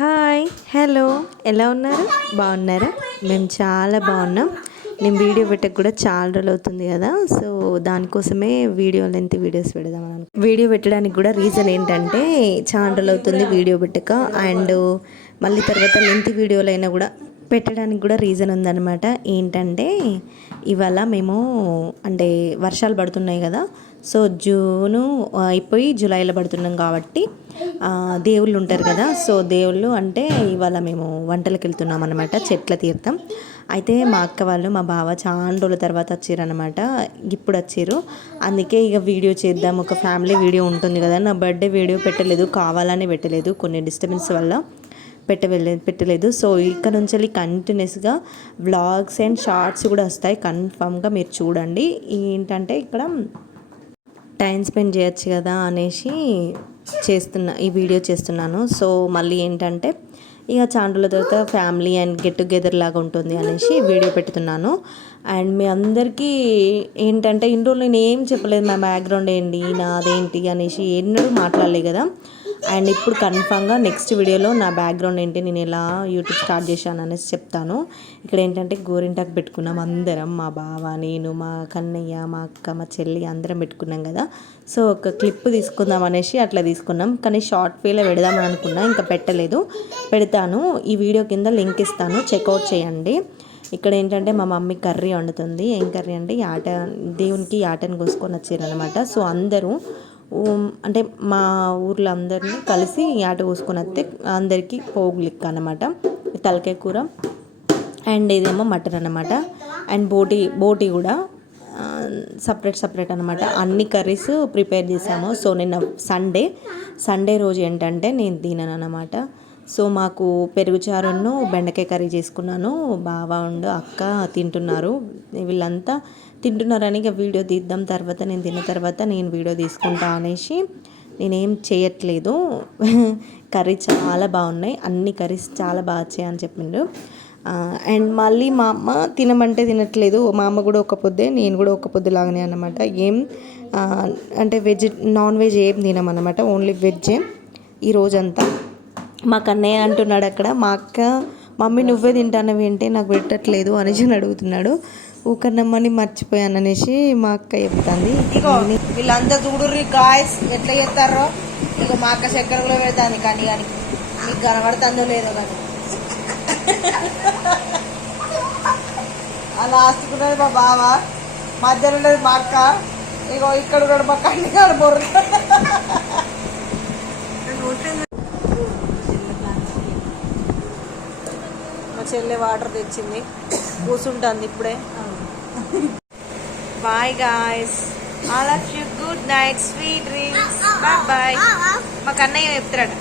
Hi hello. ఎలా ఉన్నారు? బాగున్నారా? మేము చాలా బాగున్నాం. నేను వీడియో పెట్టక కూడా చాలా రోజులు అవుతుంది కదా సో దానికోసమే వీడియో లెంత్ వీడియోస్ పెడదాం అని వీడియో పెట్టడానికి కూడా రీజన్ ఏంటంటే చాలా రోజులు అవుతుంది వీడియో పెట్టక. అండ్ మళ్ళీ తర్వాత లెంత్ వీడియోలు అయినా కూడా పెట్టడానికి కూడా రీజన్ ఉందన్నమాట. ఏంటంటే ఇవాళ మేము అంటే వర్షాలు పడుతున్నాయి కదా సో జూను అయిపోయి జూలైలో పడుతున్నాం కాబట్టి దేవుళ్ళు ఉంటారు కదా సో దేవుళ్ళు అంటే ఇవాళ మేము వంటలకు వెళ్తున్నాం అనమాట చెట్ల తీర్థం. అయితే మా అక్క వాళ్ళు మా బావ చాలా రోజుల తర్వాత వచ్చారనమాట ఇప్పుడు వచ్చారు. అందుకే ఇక వీడియో చేద్దాం ఒక ఫ్యామిలీ వీడియో ఉంటుంది కదా నా బర్త్డే వీడియో పెట్టలేదు కావాలని పెట్టలేదు కొన్ని డిస్టర్బెన్స్ వల్ల. పెట్టలేదు పెట్టలేదు. సో ఇక్కడ నుంచి వెళ్ళి కంటిన్యూస్గా వ్లాగ్స్ అండ్ షార్ట్స్ కూడా వస్తాయి. కన్ఫామ్గా మీరు చూడండి. ఏంటంటే ఇక్కడ టైం స్పెండ్ చేయొచ్చు కదా అనేసి చేస్తున్నా ఈ వీడియో చేస్తున్నాను. సో మళ్ళీ ఏంటంటే ఇక చాండ్రుల తర్వాత ఫ్యామిలీ అండ్ గెట్ టుగెదర్ లాగా ఉంటుంది అనేసి వీడియో పెడుతున్నాను. అండ్ మీ అందరికీ ఏంటంటే ఇన్ని రోజులు నేను ఏం చెప్పలేదు. మా బ్యాక్గ్రౌండ్ ఏంటి నాదేంటి అనేసి ఎన్నడూ మాట్లాడలే కదా. అండ్ ఇప్పుడు కన్ఫామ్గా నెక్స్ట్ వీడియోలో నా బ్యాక్గ్రౌండ్ ఏంటి నేను ఎలా యూట్యూబ్ స్టార్ట్ చేశాను అనేసి చెప్తాను. ఇక్కడ ఏంటంటే గోరింటాకు పెట్టుకున్నాం అందరం మా బావ నేను మా కన్నయ్య మా అక్క మా చెల్లి అందరం పెట్టుకున్నాం కదా. సో ఒక క్లిప్ తీసుకుందాం అనేసి అట్లా తీసుకున్నాం. కానీ షార్ట్ వేలో పెడదామని అనుకున్నా ఇంకా పెట్టలేదు. పెడతాను. ఈ వీడియో కింద లింక్ ఇస్తాను. చెక్అవుట్ చేయండి. ఇక్కడ ఏంటంటే మా మమ్మీ కర్రీ వండుతుంది. ఏం కర్రీ అంటే యాట దేవునికి ఆటను కోసుకొని వచ్చారనమాట సో అందరూ అంటే మా ఊర్లో అందరినీ కలిసి ఆట కోసుకొని వస్తే అందరికీ పోగులిక్క అనమాట తలకాయ కూర అండ్ ఇదేమో మటన్ అనమాట అండ్ బోటి బోటి కూడా సపరేట్ సపరేట్ అనమాట అన్ని కర్రీస్ ప్రిపేర్ చేసాము. సో నిన్న సండే సండే రోజు ఏంటంటే నేను తినను అనమాట సో మాకు పెరుగుచారును బెండకాయ కర్రీ చేసుకున్నాను. బావ ఉండు అక్క తింటున్నారు. వీళ్ళంతా తింటున్నారని ఇక వీడియో తీద్దాం తర్వాత నేను తిన్న తర్వాత నేను వీడియో తీసుకుంటా అనేసి నేనేం చేయట్లేదు. కర్రీ చాలా బాగున్నాయి. అన్ని కర్రీస్ చాలా బాగా వచ్చాయని చెప్పిండు. అండ్ మళ్ళీ మా అమ్మ తినమంటే తినట్లేదు. మా అమ్మ కూడా ఒక పొద్దే నేను కూడా ఒక పొద్దు లాగానే అనమాట ఏం అంటే వెజ్ నాన్ వెజ్ ఏం తినమన్నమాట. ఓన్లీ వెజ్జే ఈ రోజంతా. మా కన్నయ్య అంటున్నాడు అక్కడ మా అక్క మమ్మీ నువ్వే తింటానవి అంటే నాకు పెట్టట్లేదు అనేసి అని అడుగుతున్నాడు. ఊకన్నమ్మని మర్చిపోయాను అనేసి మా అక్క చెప్తాంది. వీళ్ళంతా చూడుర్రి గాయస్ ఎట్లా చేస్తారో. ఇగో మా అక్క చక్కెరలో పెడతాను కానీ కానీ మీకు కనబడుతుందో లేదో కానీ. అలా ఆస్తుకున్నది మా బావ మధ్యలో ఉన్నది మా అక్క. ఇగో ఇక్కడ ఉన్నాడు మా కన్ను కాడు బొర్ర. మా చెల్లె వాటర్ తెచ్చింది. కూర్చుంటుంది ఇప్పుడే. Bye guys all of you good night sweet dreams bye bye మా కన్నయ్య చెప్తాడు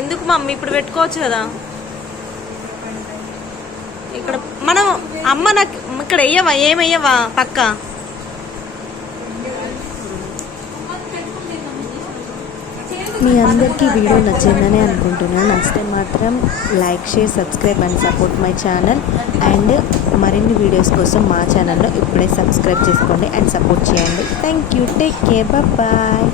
ఎందుకు మమ్మీ ఇప్పుడు పెట్టుకోవచ్చు కదా? ఇక్కడ మనం అమ్మ నాకు ఇక్కడ వెయ్యవా ఏమయ్యవా పక్క? మీ అందరికీ వీడియో నచ్చిందని అనుకుంటున్నాను నచ్చితే మాత్రం like share subscribe and support my channel. And మరిన్ని వీడియోస్ కోసం మా ఛానల్లో ఇప్పుడే సబ్స్క్రైబ్ చేసుకోండి అండ్ సపోర్ట్ చేయండి. Thank you. Take care. Bye